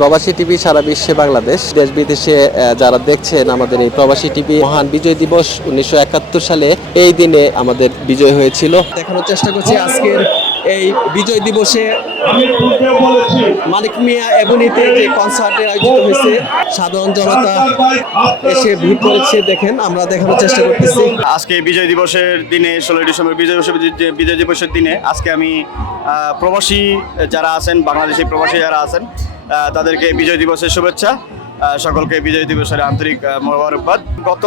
প্রবাসী টিভি সারা বিশ্বে বাংলাদেশ দেশ বিদেশে যারা দেখছেন আমাদের এই প্রবাসী টিভি মহান বিজয় দিবস 1971 সালে এই দিনে আমাদের বিজয় হয়েছিল। দেখানোর চেষ্টা করছি আজকের এই বিজয় দিবসে মানিক মিয়া এভিনিউতে যে কনসার্টের আয়োজিত হয়েছে, সাধারণ জনতা এসে ভিড় করেছে। দেখেন, আমরা দেখানোর চেষ্টা করতেছি। আজকে বিজয় দিবসের দিনে 16 ডিসেম্বর বিজয় দিবসের দিনে আজকে আমি প্রবাসী যারা আছেন, বাংলাদেশি প্রবাসী যারা আছেন, তাদেরকে বিজয় দিবসের শুভেচ্ছা। সকলকে বিজয় দিবসের আন্তরিক মোবারকবাদ। গত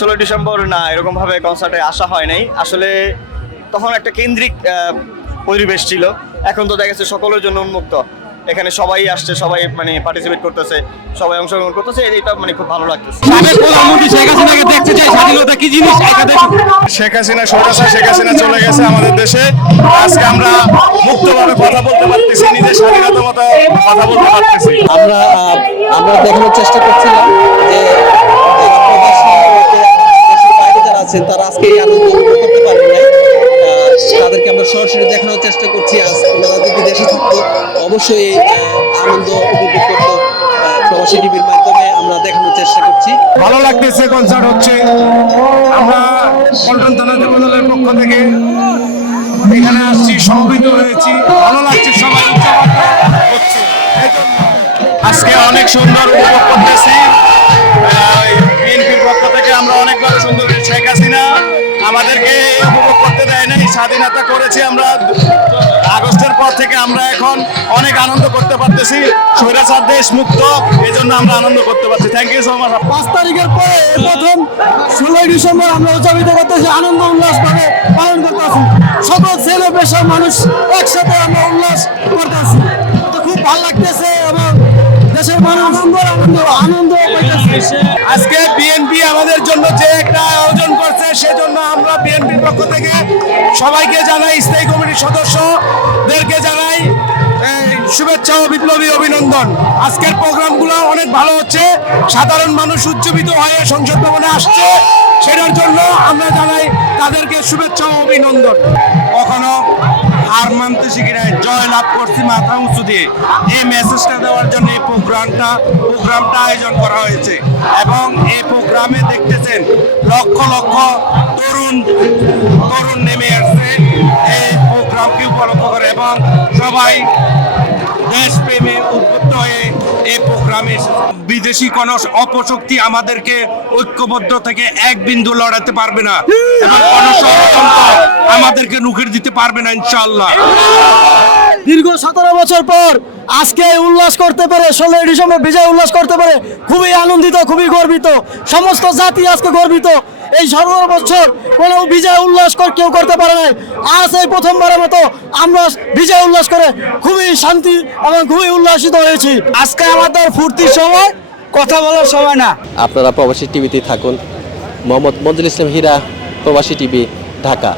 16 ডিসেম্বর না এরকমভাবে কনসার্টে আসা হয় নাই। আসলে তখন একটা কেন্দ্রিক পরিবেশ ছিল। এখন তো দেখা গেছে সকলের জন্য উন্মুক্ত। এখানে সবাই আসছে, সবাই মানে পার্টিসিপেট করতেছে, সবাই অংশগ্রহণ করতেছে। এটা মানে খুব ভালো লাগতেছে। শেখ হাসিনা শেখ হাসিনা চলে গেছে আমাদের দেশে। আজকে আমরা মুক্তভাবে কথা বলতে পারতেছি, নিজের স্বাধীনতা মতো কথা বলতে পারতেছি। আমরা দেখানোর চেষ্টা করছিলাম যে প্রবাসী দেশের বাইরে যারা আছেন তারা আজকে এই আনন্দ উপভোগ করতে পারেন নাই। তাদেরকে আমরা সরাসরি দেখানোর চেষ্টা করছি। ওনারা যদি দেশে থাকতো অবশ্যই আনন্দ উপভোগ করতো। প্রবাসী টিভির মাধ্যমে আমরা দেখানোর চেষ্টা করছি। ভালো লাগতেছে, কনসার্ট হচ্ছে। আমরা পল্টন থানা যুবদলের পক্ষ থেকে এখানে আসছি, সমবেত হয়েছি। ভালো লাগছে, সবাই হচ্ছে। আজকে অনেক সুন্দর উপভোগ করতেছি। বিএনপির পক্ষ থেকে আমরা অনেকভাবে সুন্দর, শেখ হাসিনা আমাদেরকে উপভোগ করতে দেয় নাই, স্বাধীনতা করেছি আমরা। আগস্টের পর থেকে আমরা এখন অনেক আনন্দ করতে পারতেছি। স্বৈরাচার দেশ মুক্ত, এই জন্য আমরা আনন্দ করতে পারছি। Thank you so much. 5 তারিখের পরে প্রথম 16 ডিসেম্বর আমরা উদযাপিত করতেছি, আনন্দ উল্লাস ভাবে পালন করতেছি। সকল ছেলে পেশার মানুষ একসাথে আমরা উল্লাস করতেছি। তো খুব ভালো লাগতেছে এবং দেশের মানুষ আনন্দ পাইতেছে। আজকে বিএনপি আমাদের জন্য যে একটা আয়োজন করছে, সেজন্য আমরা বিএনপির পক্ষ থেকে সবাইকে জানাই, স্থায়ী কমিটির সদস্যদেরকে জানাই শুভেচ্ছা ও বিপ্লবী অভিনন্দন। আজকের প্রোগ্রামগুলো অনেক ভালো হচ্ছে। সাধারণ মানুষ উজ্জীবিত হয়ে সংসদ ভবনে আসছে, সেটার জন্য আমরা জানাই তাদেরকে শুভেচ্ছা ও অভিনন্দন। কখনো হার মানতে শিখি নাই, জয় লাভ করছি মাথা উঁচু দিয়ে। এই মেসেজটা দেওয়ার জন্য এই প্রোগ্রামটা আয়োজন করা হয়েছে এবং এই প্রোগ্রামে দেখতেছেন লক্ষ লক্ষ তরুণ নেমে আসছে এই প্রোগ্রামকে উপলক্ষ করে এবং সবাই দেশপ্রেমে উদ্বুদ্ধ হয়ে এই প্রোগ্রামে। বিদেশি কোন অপশক্তি আমাদেরকে ঐক্যবদ্ধ থেকে এক বিন্দু লড়াতে পারবে না এবং কোন ষড়যন্ত্র আমাদেরকে নুখের দিতে পারবে না, ইনশাআল্লাহ। দীর্ঘ 17 বছর পর আজকে উল্লাস করতে পেরে, 16 ডিসেম্বর বিজয় উল্লাস করতে পেরে খুবই আনন্দিত, খুবই গর্বিত। সমস্ত জাতি আজকে গর্বিত। এই 17 বছর কোনো বিজয় উল্লাস কেউ করতে পারে নাই। আজ এই প্রথমবারের মতো আমরা বিজয় উল্লাস করে খুবই শান্তি এবং খুবই উল্লাসিত হয়েছি। আজকে আমাদের ফুর্তির সময়, কথা বলার সময় না। আপনারা প্রবাসী টিভিতে থাকুন। মোহাম্মদ মঞ্জুল ইসলাম হীরা, প্রবাসী টিভি, ঢাকা।